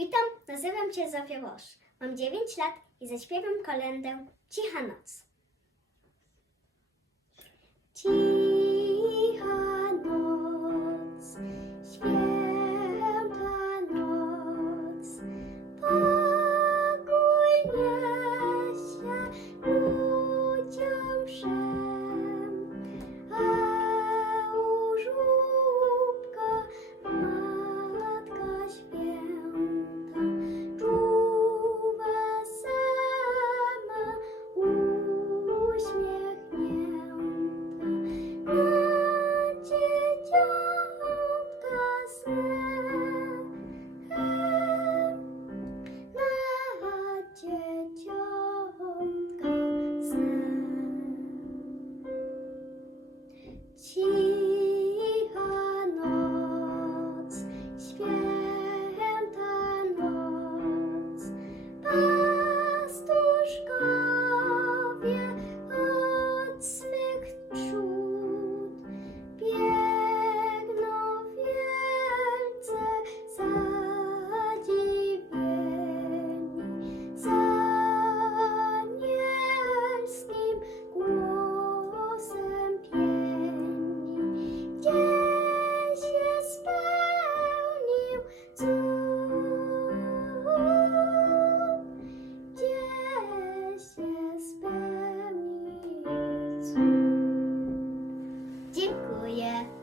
Witam, nazywam się Zofia Bosz. Mam 9 lat i zaśpiewam kolędę Cicha noc. Cicha Yeah.